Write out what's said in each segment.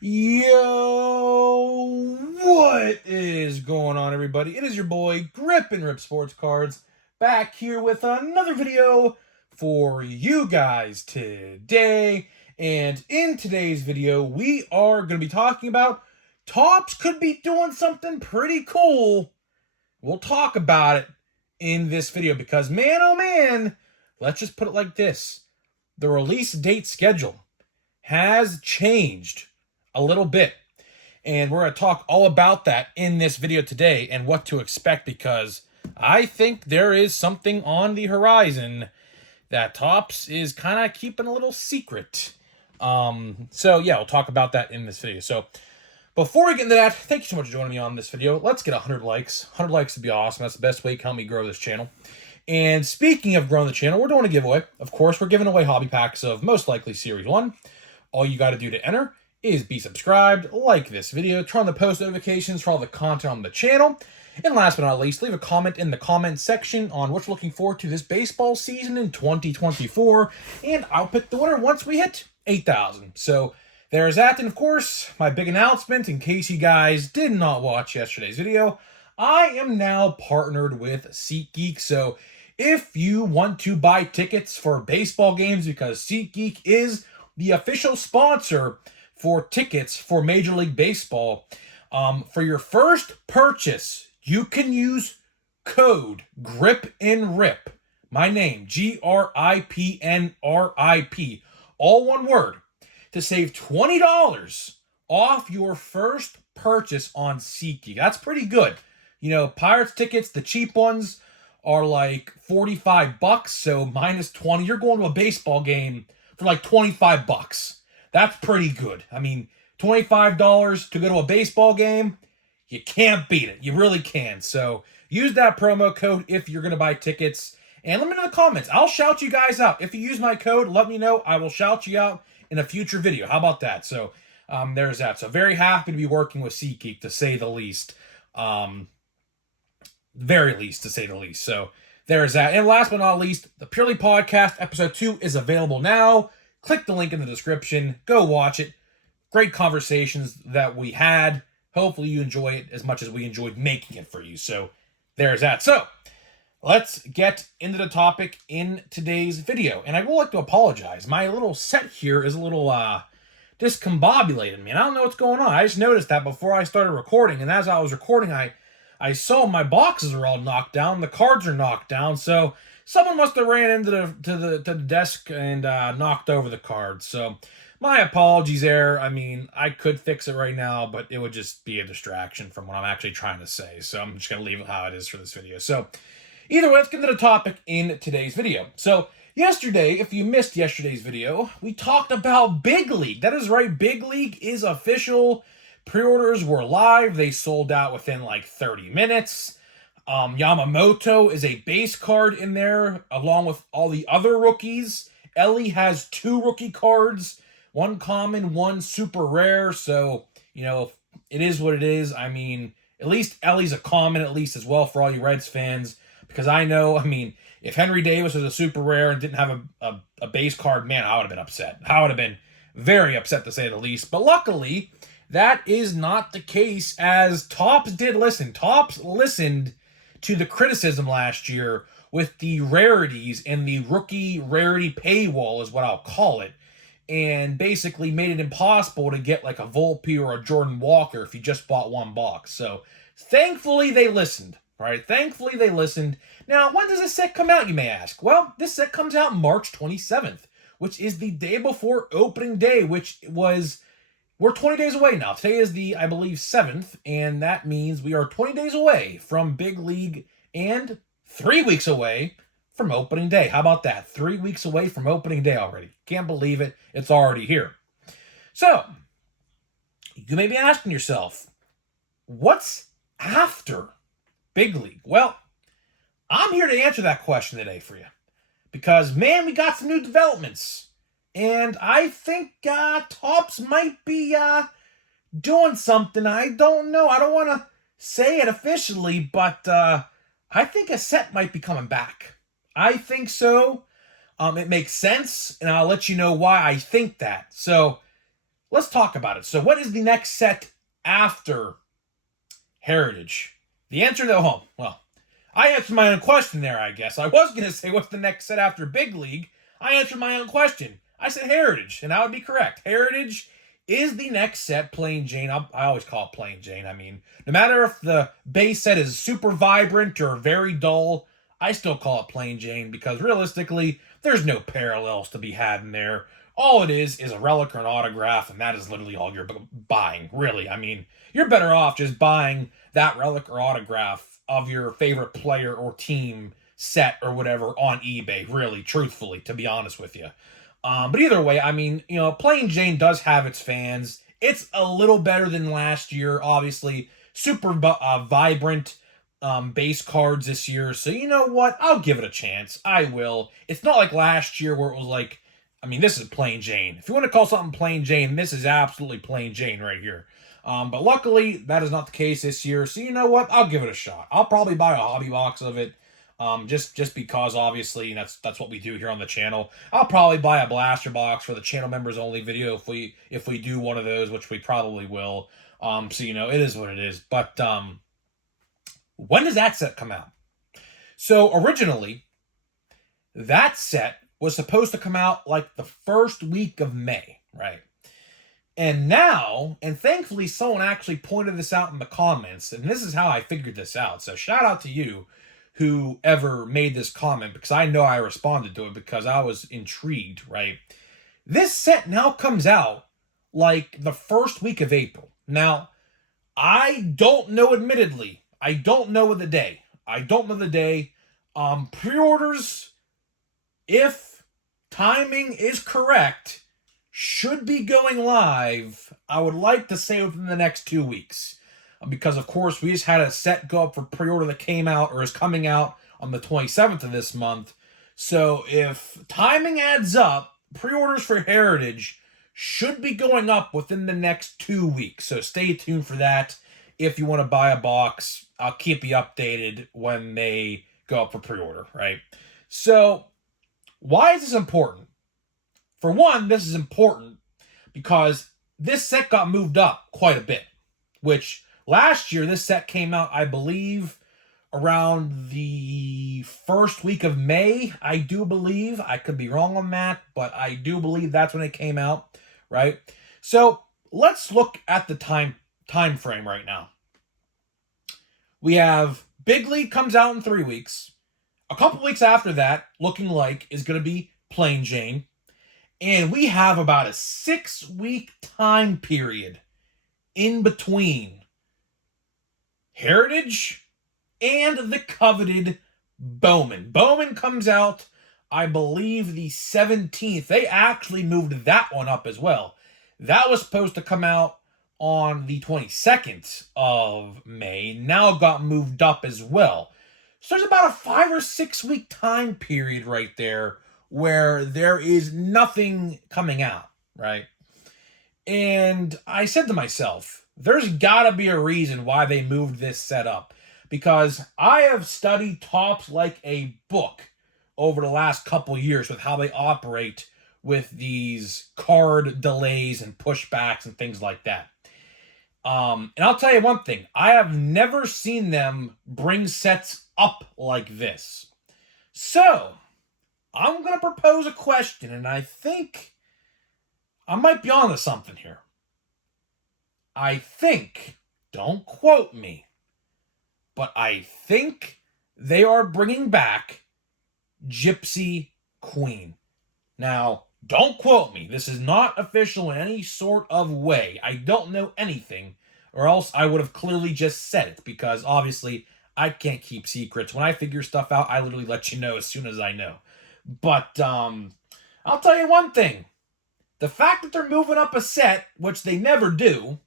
Yo, what is going on, everybody? It is your boy Grip and Rip Sports Cards back here with another video for you guys today. And in today's video, we are going to be talking about Topps could be doing something pretty cool. We'll talk about it in this video because, man, oh man, let's just put it like this. The release date schedule has changed a little bit. And we're going to talk all about that in this video today and what to expect, because I think there is something on the horizon that Topps is kind of keeping a little secret. So yeah, we'll talk about that in this video. So before we get into that, thank you so much for joining me on this video. Let's get 100 likes. 100 likes would be awesome. That's the best way to help me grow this channel. And speaking of growing the channel, we're doing a giveaway. Of course, we're giving away hobby packs of most likely Series 1. All you got to do to enter is be subscribed, like this video, turn on the post notifications for all the content on the channel, and last but not least, leave a comment in the comment section on what you're looking forward to this baseball season in 2024, and I'll pick the winner once we hit 8,000. So there's that, and of course, my big announcement, in case you guys did not watch yesterday's video, I am now partnered with SeatGeek. So if you want to buy tickets for baseball games, because SeatGeek is the official sponsor for tickets for Major League Baseball, for your first purchase, you can use code GRIPNRIP. My name, GRIPNRIP, all one word, to save $20 off your first purchase on SeatGeek. That's pretty good. You know, Pirates tickets, the cheap ones, are like $45, so minus 20. You're going to a baseball game for like $25. That's pretty good. I mean, $25 to go to a baseball game, you can't beat it. You really can. So use that promo code if you're going to buy tickets. And let me know in the comments. I'll shout you guys out. If you use my code, let me know. I will shout you out in a future video. How about that? So there's that. So very happy to be working with SeatGeek, to say the least. Very least, to say the least. So there's that. And last but not least, the Purely Podcast Episode 2 is available now. Click the link in the description. Go watch it. Great conversations that we had. Hopefully you enjoy it as much as we enjoyed making it for you. So there's that. So let's get into the topic in today's video. And I would like to apologize. My little set here is a little discombobulated, man. I don't know what's going on. I just noticed that before I started recording. And as I was recording, I saw my boxes are all knocked down. The cards are knocked down. So someone must have ran into the desk and knocked over the cards. So my apologies there. I mean, I could fix it right now, but it would just be a distraction from what I'm actually trying to say. So I'm just going to leave it how it is for this video. So either way, let's get into the topic in today's video. So yesterday, if you missed yesterday's video, we talked about Big League. That is right. Big League is official. Pre-orders were live. They sold out within like 30 minutes. Yamamoto is a base card in there, along with all the other rookies. Elly has 2 rookie cards, 1 common, 1 super rare. So, you know, it is what it is. I mean, at least Elly's a common, at least, as well, for all you Reds fans. Because I know, I mean, if Henry Davis was a super rare and didn't have a base card, man, I would have been upset. I would have been very upset, to say the least. But luckily, that is not the case, as Topps did listen. Topps listened to the criticism last year with the rarities and the rookie rarity paywall, is what I'll call it, and basically made it impossible to get like a Volpe or a Jordan Walker if you just bought 1 box. So thankfully they listened, right? Thankfully they listened. Now, when does this set come out, you may ask? Well, this set comes out March 27th, which is the day before opening day, which was... We're 20 days away now. Today is the, I believe, 7th, and that means we are 20 days away from Big League and 3 weeks away from opening day. How about that? 3 weeks away from opening day already. Can't believe it. It's already here. So, you may be asking yourself, what's after Big League? Well, I'm here to answer that question today for you. Because, man, we got some new developments. And I think Topps might be doing something. I don't know. I don't want to say it officially, but I think a set might be coming back. I think so. It makes sense, and I'll let you know why I think that. So let's talk about it. So what is the next set after Heritage? The answer, though, well, I answered my own question there, I guess. I was going to say, what's the next set after Big League? I answered my own question. I said Heritage, and that would be correct. Heritage is the next set, Plain Jane. I always call it Plain Jane. I mean, no matter if the base set is super vibrant or very dull, I still call it Plain Jane because realistically, there's no parallels to be had in there. All it is a relic or an autograph, and that is literally all you're buying, really. I mean, you're better off just buying that relic or autograph of your favorite player or team set or whatever on eBay, really, truthfully, to be honest with you. But either way, I mean, Plain Jane does have its fans. It's a little better than last year, obviously. Super vibrant base cards this year. So you know what? I'll give it a chance. I will. It's not like last year where it was like, I mean, this is Plain Jane. If you want to call something Plain Jane, this is absolutely Plain Jane right here. But luckily, that is not the case this year. So you know what? I'll give it a shot. I'll probably buy a hobby box of it. Just because obviously that's what we do here on the channel. I'll probably buy a blaster box for the channel members only video if we do one of those, which we probably will. So it is what it is. But when does that set come out? So originally, that set was supposed to come out like the first week of May, right? And now, and thankfully someone actually pointed this out in the comments, and this is how I figured this out. So shout out to you whoever made this comment, because I know I responded to it because I was intrigued, right? This set now comes out like the first week of April. Now, I don't know, admittedly. I don't know the day. Pre-orders, if timing is correct, should be going live, I would like to say within the next 2 weeks. Because, of course, we just had a set go up for pre-order that came out or is coming out on the 27th of this month. So if timing adds up, pre-orders for Heritage should be going up within the next 2 weeks. So stay tuned for that. If you want to buy a box, I'll keep you updated when they go up for pre-order, right? So why is this important? For one, this is important because this set got moved up quite a bit, which last year, this set came out, I believe, around the first week of May, I do believe. I could be wrong on that, but I do believe that's when it came out, right? So let's look at the time frame right now. We have Big League comes out in 3 weeks. A couple weeks after that, looking like, is going to be Plain Jane. And we have about a 6-week time period in between Heritage and the coveted Bowman. Bowman comes out, I believe, the 17th. They actually moved that one up as well. That was supposed to come out on the 22nd of May. Now it got moved up as well. So there's about a 5 or 6 week time period right there where there is nothing coming out, right? And I said to myself, there's got to be a reason why they moved this set up. Because I have studied Topps like a book over the last couple years with how they operate with these card delays and pushbacks and things like that. And I'll tell you one thing. I have never seen them bring sets up like this. So, I'm going to propose a question, and I think I might be onto something here. I think, don't quote me, but I think they are bringing back Gypsy Queen. Now, don't quote me. This is not official in any sort of way. I don't know anything, or else I would have clearly just said it, because obviously I can't keep secrets. When I figure stuff out, I literally let you know as soon as I know. But I'll tell you one thing. The fact that they're moving up a set, which they never do,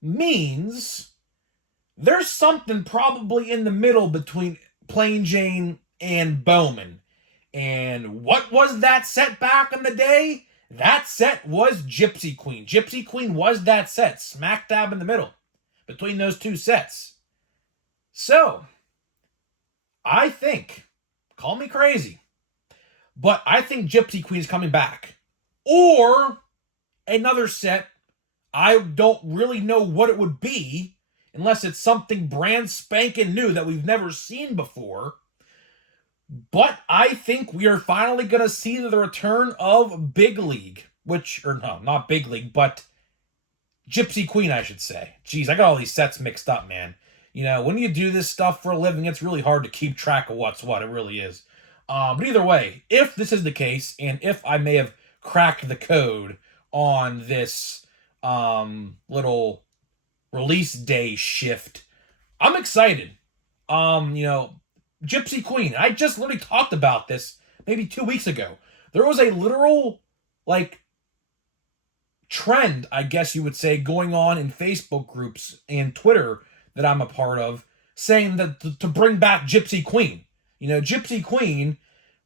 means there's something probably in the middle between Plain Jane and Bowman. And what was that set back in the day? That set was Gypsy Queen. Gypsy Queen was that set, smack dab in the middle between those two sets. So, I think, call me crazy, but I think Gypsy Queen is coming back. Or another set I don't really know what it would be unless it's something brand spanking new that we've never seen before. But I think we are finally going to see the return of Big League, or no, not Big League, but Gypsy Queen, I should say. Jeez, I got all these sets mixed up, man. When you do this stuff for a living, it's really hard to keep track of what's what. It really is. But either way, if this is the case, and if I may have cracked the code on this little release day shift, I'm excited. Gypsy Queen. I just literally talked about this maybe 2 weeks ago. There was a literal, trend, I guess you would say, going on in Facebook groups and Twitter that I'm a part of, saying that to bring back Gypsy Queen. Gypsy Queen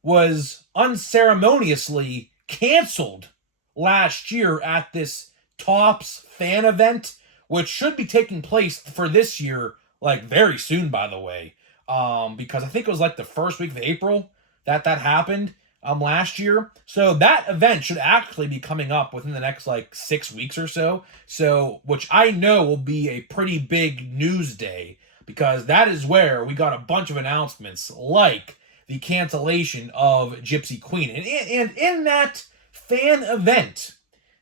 was unceremoniously canceled last year at this Topps fan event, which should be taking place for this year, very soon, by the way. Because I think it was the first week of April that happened last year. So that event should actually be coming up within the next 6 weeks or so. So, which I know will be a pretty big news day, because that is where we got a bunch of announcements like the cancellation of Gypsy Queen. And in that fan event,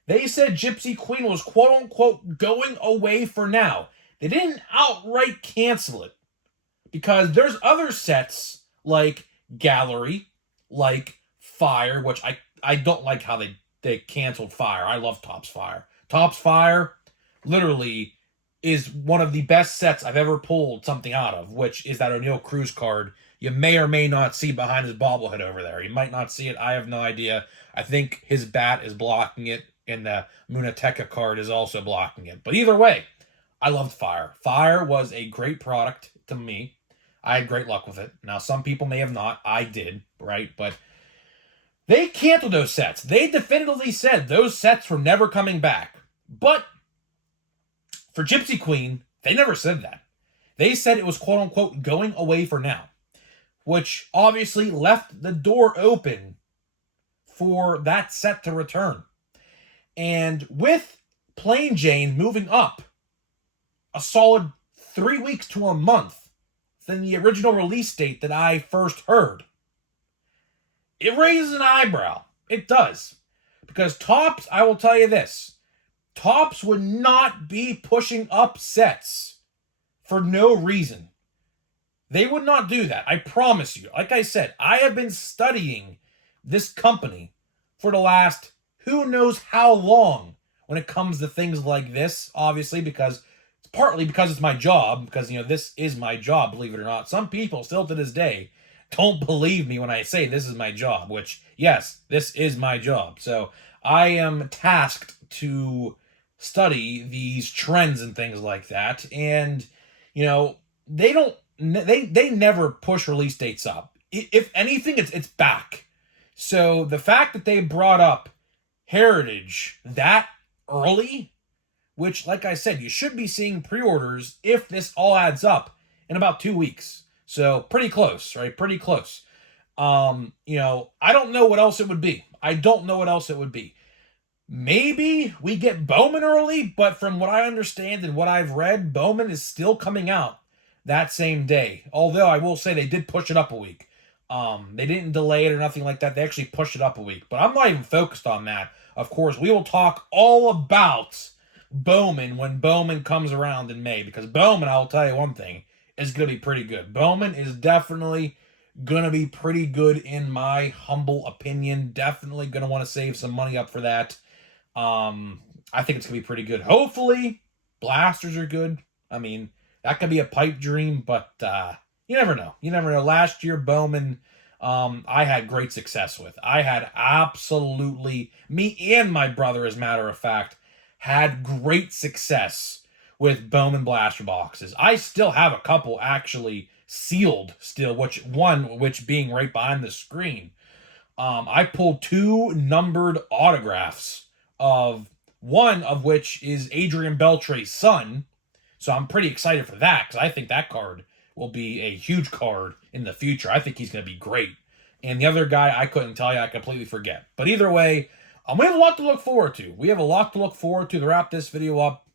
they said Gypsy Queen was quote unquote going away for now. They didn't outright cancel it, because there's other sets like Gallery, like Fire, which I don't like how they canceled Fire. I love Topps Fire. Topps Fire literally is one of the best sets I've ever pulled something out of, which is that O'Neill Cruz card you may or may not see behind his bobblehead over there. You might not see it. I have no idea. I think his bat is blocking it, and the Munateka card is also blocking it. But either way, I loved Fire. Fire was a great product to me. I had great luck with it. Now, some people may have not. I did, right? But they canceled those sets. They definitively said those sets were never coming back. But for Gypsy Queen, they never said that. They said it was quote-unquote going away for now, which obviously left the door open for that set to return. And with Plain Jane moving up a solid 3 weeks to a month than the original release date that I first heard, it raises an eyebrow. It does. Because Topps, I will tell you this, Topps would not be pushing up sets for no reason. They would not do that. I promise you. Like I said, I have been studying this company for the last who knows how long when it comes to things like this, obviously, because it's partly because it's my job, because, this is my job, believe it or not. Some people still to this day don't believe me when I say this is my job, which, yes, this is my job. So I am tasked to study these trends and things like that. And, they never push release dates up. If anything, it's back. So the fact that they brought up Heritage that early, which, like I said, you should be seeing pre-orders if this all adds up in about 2 weeks. So pretty close, right? Pretty close. I don't know what else it would be. Maybe we get Bowman early, but from what I understand and what I've read, Bowman is still coming out that same day. Although I will say they did push it up a week. They didn't delay it or nothing like that. They actually pushed it up a week. But I'm not even focused on that. Of course, we will talk all about Bowman when Bowman comes around in May. Because Bowman, I'll tell you one thing, is going to be pretty good. Bowman is definitely going to be pretty good in my humble opinion. Definitely going to want to save some money up for that. I think it's going to be pretty good. Hopefully, blasters are good. I mean, that could be a pipe dream, but you never know. Last year, Bowman, I had great success with. I had absolutely, me and my brother, as a matter of fact, had great success with Bowman blaster boxes. I still have a couple actually sealed still, which being right behind the screen. I pulled 2 numbered autographs, of one of which is Adrian Beltre's son. So I'm pretty excited for that, because I think that card will be a huge card in the future. I think he's going to be great. And the other guy, I couldn't tell you. I completely forget. But either way, We have a lot to look forward to. We have a lot to look forward to wrap this video up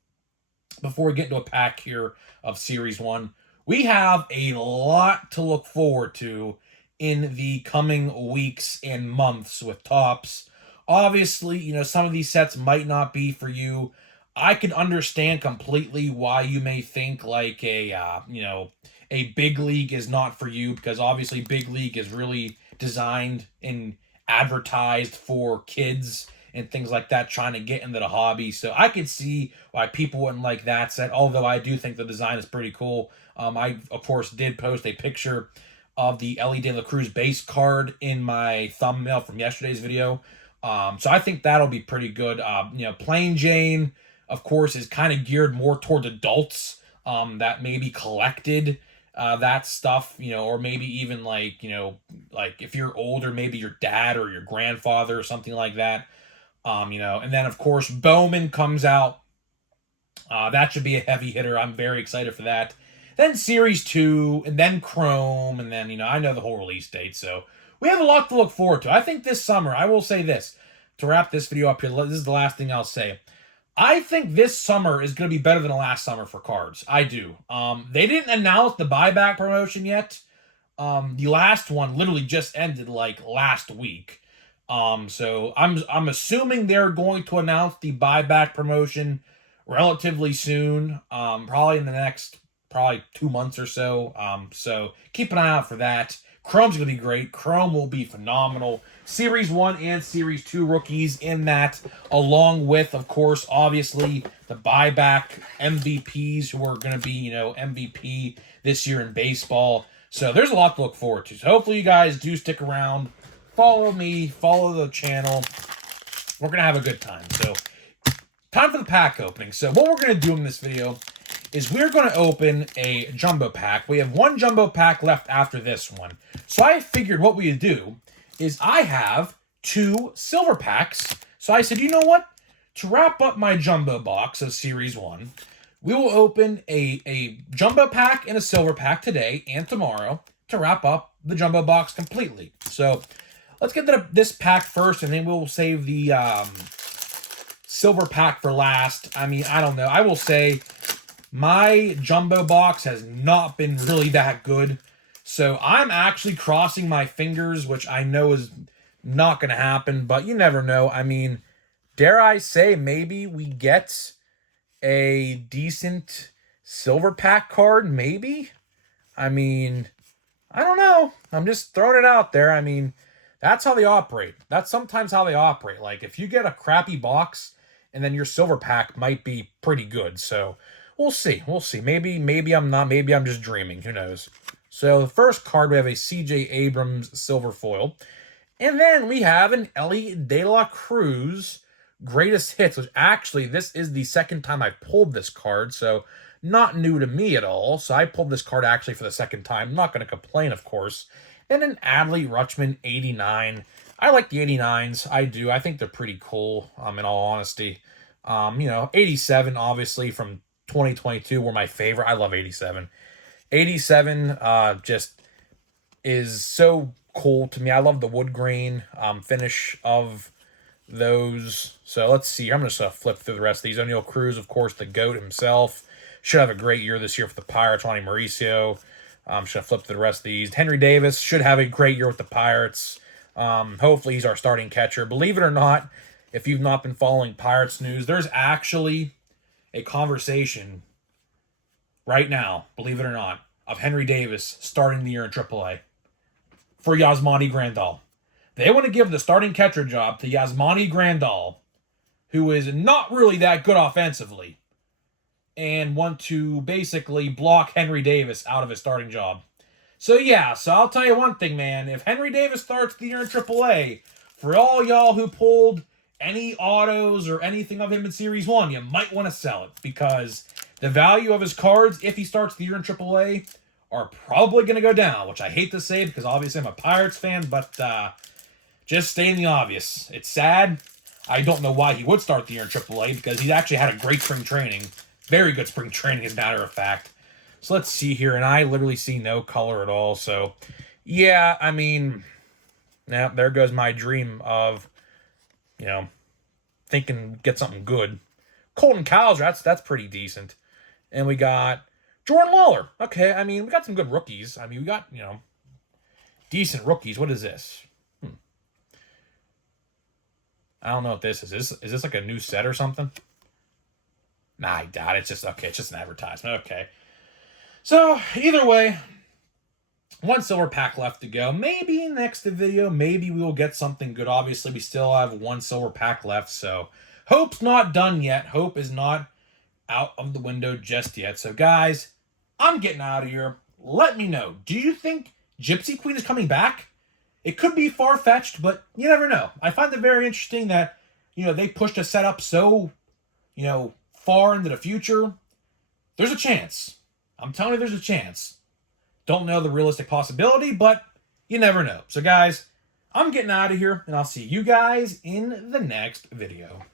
before we get into a pack here of Series 1. We have a lot to look forward to in the coming weeks and months with Topps. Obviously, you know, some of these sets might not be for you. I can understand completely why you may think like a big league is not for you, because obviously big league is really designed and advertised for kids and things like that trying to get into the hobby. So I could see why people wouldn't like that set, although I do think the design is pretty cool. I, of course, did post a picture of the Elly De La Cruz base card in my thumbnail from yesterday's video. So I think that'll be pretty good. Plain Jane, of course, is kind of geared more toward adults that maybe collected that stuff, or maybe even like if you're older, maybe your dad or your grandfather or something like that. And then of course Bowman comes out. That should be a heavy hitter. I'm very excited for that. Then Series 2, and then Chrome, and then, I know the whole release date, so we have a lot to look forward to. I think this summer, I will say this, to wrap this video up here, this is the last thing I'll say. I think this summer is going to be better than the last summer for cards. I do. They didn't announce the buyback promotion yet. The last one literally just ended like last week. So I'm assuming they're going to announce the buyback promotion relatively soon. Probably in the next 2 months or so. So keep an eye out for that. Chrome's going to be great. Chrome will be phenomenal. Series 1 and Series 2 rookies in that, along with, of course, obviously, the buyback MVPs who are going to be, MVP this year in baseball. So there's a lot to look forward to. So hopefully you guys do stick around. Follow me. Follow the channel. We're going to have a good time. So time for the pack opening. So what we're going to do in this video is we're going to open a jumbo pack. We have one jumbo pack left after this one. So I figured what we would do is I have 2 silver packs. So I said, you know what? To wrap up my jumbo box of Series 1, we will open a jumbo pack and a silver pack today and tomorrow to wrap up the jumbo box completely. So let's get to this pack first, and then we'll save the silver pack for last. I mean, I don't know. I will say my jumbo box has not been really that good. So I'm actually crossing my fingers, which I know is not going to happen, but you never know. I mean, dare I say maybe we get a decent silver pack card, maybe? I mean, I don't know. I'm just throwing it out there. I mean, that's how they operate. That's sometimes how they operate. Like, if you get a crappy box, and then your silver pack might be pretty good. So we'll see. We'll see. Maybe I'm not. Maybe I'm just dreaming. Who knows? So the first card, we have a CJ Abrams silver foil. And then we have an Elly De La Cruz greatest hits, which actually this is the second time I've pulled this card. So not new to me at all. So I pulled this card actually for the second time. I'm not going to complain, of course. And an Adley Rutschman 89. I like the 89s. I do. I think they're pretty cool, in all honesty. 87, obviously, from 2022 were my favorite. I love 87. 87 just is so cool to me. I love the wood grain finish of those. So let's see. I'm just going to flip through the rest of these. O'Neal Cruz, of course, the GOAT himself. Should have a great year this year for the Pirates. Ronnie Mauricio. I'm just going to flip through the rest of these. Henry Davis should have a great year with the Pirates. Hopefully he's our starting catcher. Believe it or not, if you've not been following Pirates news, there's actually a conversation right now, believe it or not, of Henry Davis starting the year in AAA for Yasmani Grandal. They want to give the starting catcher job to Yasmani Grandal, who is not really that good offensively, and want to basically block Henry Davis out of his starting job. So yeah, so I'll tell you one thing, man. If Henry Davis starts the year in AAA, for all y'all who pulled any autos or anything of him in Series 1, you might want to sell it, because the value of his cards, if he starts the year in AAA, are probably going to go down, which I hate to say because obviously I'm a Pirates fan, but just stating the obvious. It's sad. I don't know why he would start the year in AAA, because he's actually had a great spring training. Very good spring training, as a matter of fact. So let's see here, and I literally see no color at all. So, yeah, I mean, now there goes my dream of, thinking get something good. Colton Cowser, that's pretty decent. And we got Jordan Lawler. Okay, I mean, we got some good rookies. I mean, we got, decent rookies. What is this? I don't know what this is. Is this like a new set or something? Nah, I doubt it. It's just an advertisement. Okay. So, either way, one silver pack left to go. Maybe next video, maybe we will get something good. Obviously, we still have one silver pack left, so hope's not done yet. Hope is not out of the window just yet. So, guys, I'm getting out of here. Let me know. Do you think Gypsy Queen is coming back? It could be far-fetched, but you never know. I find it very interesting that, they pushed a setup so, far into the future. There's a chance. I'm telling you, there's a chance. Don't know the realistic possibility, but you never know. So, guys, I'm getting out of here, and I'll see you guys in the next video.